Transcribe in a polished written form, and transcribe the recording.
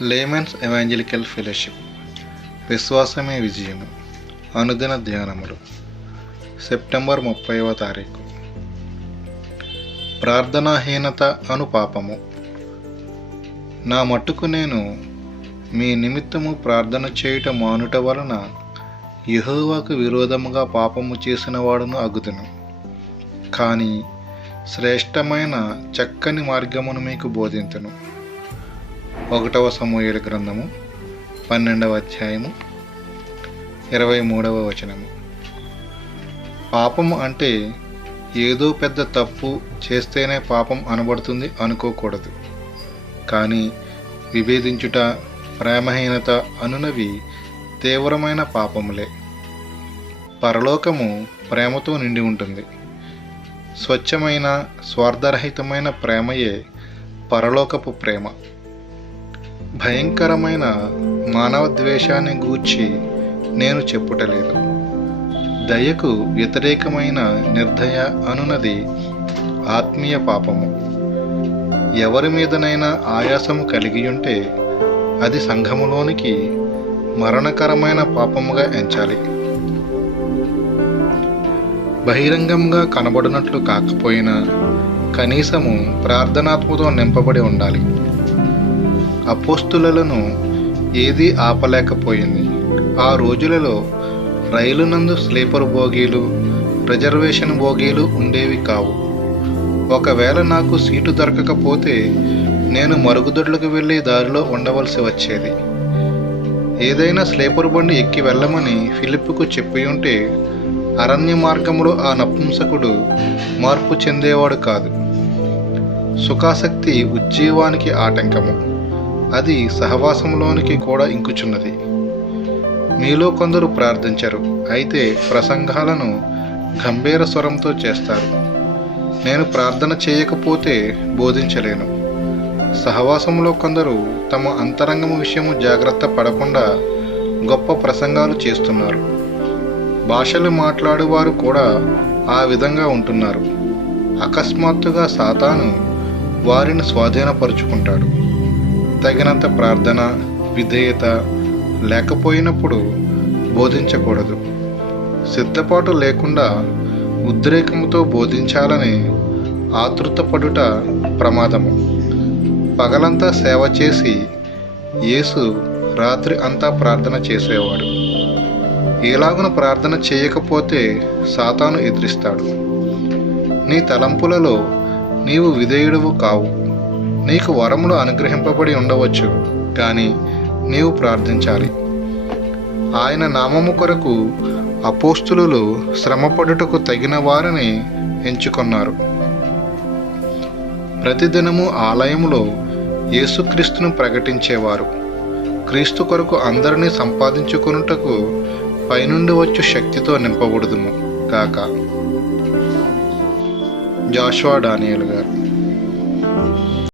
Layman's evangelical fellowship విశ్వాసమే విజయము అనుదిన ధ్యానములు September 30వ తారీఖు. ప్రార్థనాహీనత అను పాపము. నా మట్టుకు నేను మీ నిమిత్తము ప్రార్థన చేయుట మానుట వలన యెహోవాకు విరోధముగా పాపము చేసిన వాడును అగుదును. కానీ శ్రేష్టమైన చక్కని మార్గమును మీకు బోధింతును. 1వ సమూయేలు గ్రంథము 12వ అధ్యాయము 23వ వచనము. పాపము అంటే ఏదో పెద్ద తప్పు చేస్తేనే పాపం అనబడుతుంది అనుకోకూడదు. కానీ విభేదించుట, ప్రేమహీనత అనునవి తీవ్రమైన పాపములే. పరలోకము ప్రేమతో నిండి ఉంటుంది. స్వచ్ఛమైన స్వార్థరహితమైన ప్రేమయే పరలోకపు ప్రేమ. భయంకరమైన మానవ ద్వేషాన్ని గూర్చి నేను చెప్పుటలేదు. దయకు వ్యతిరేకమైన నిర్దయ అనునది ఆత్మీయ పాపము. ఎవరి మీదనైనా ఆయాసము కలిగి ఉంటే అది సంఘములోనికి మరణకరమైన పాపముగా ఎంచాలి. బహిరంగంగా కనబడినట్లు కాకపోయినా కనీసము ప్రార్థనాత్మతో నింపబడి ఉండాలి. అపోస్తులను ఏదీ ఆపలేకపోయింది. ఆ రోజులలో రైలునందు స్లీపర్ బోగీలు, రిజర్వేషన్ బోగీలు ఉండేవి కావు. ఒకవేళ నాకు సీటు దొరకకపోతే నేను మరుగుదొడ్లకు వెళ్ళే దారిలో ఉండవలసి వచ్చేది. ఏదైనా స్లీపర్ బండి ఎక్కి వెళ్ళమని ఫిలిప్పుకు చెప్పి ఉంటే అరణ్య మార్గంలో ఆ నపుంసకుడు మార్పు చెందేవాడు కాదు. సుఖాసక్తి ఉజ్జీవానికి ఆటంకము. అది సహవాసంలోనికి కూడా ఇంకుచున్నది. మీలో కొందరు ప్రార్థించరు, అయితే ప్రసంగాలను గంభీర స్వరంతో చేస్తారు. నేను ప్రార్థన చేయకపోతే బోధించలేను. సహవాసంలో కొందరు తమ అంతరంగము విషయము జాగ్రత్త పడకుండా గొప్ప ప్రసంగాలు చేస్తున్నారు. భాషలు మాట్లాడేవారు కూడా ఆ విధంగా ఉంటున్నారు. అకస్మాత్తుగా సాతాను వారిని స్వాధీనపరుచుకుంటాడు. తగినంత ప్రార్థన, విధేయత లేకపోయినప్పుడు బోధించకూడదు. సిద్ధపాటు లేకుండా ఉద్రేకముతో బోధించాలని ఆతృతపడుట ప్రమాదము. పగలంతా సేవ చేసి యేసు రాత్రి అంతా ప్రార్థన చేసేవాడు. ఎలాగున ప్రార్థన చేయకపోతే సాతాను ఎదిరిస్తాడు. నీ తలంపులలో నీవు విధేయుడవు కావు. నీకు వరములు అనుగ్రహింపబడి ఉండవచ్చు, కానీ నీవు ప్రార్థించాలి. ఆయన నామము కొరకు అపోస్తులు శ్రమపడుటకు తగిన వారిని ఎంచుకున్నారు. ప్రతిదినము ఆలయములో యేసుక్రీస్తును ప్రకటించేవారు. క్రీస్తు కొరకు అందరినీ సంపాదించుకొనుటకు పైనుండి వచ్చు శక్తితో నింపబడుదుము కాక. జాషువా డానియేల్ గారు.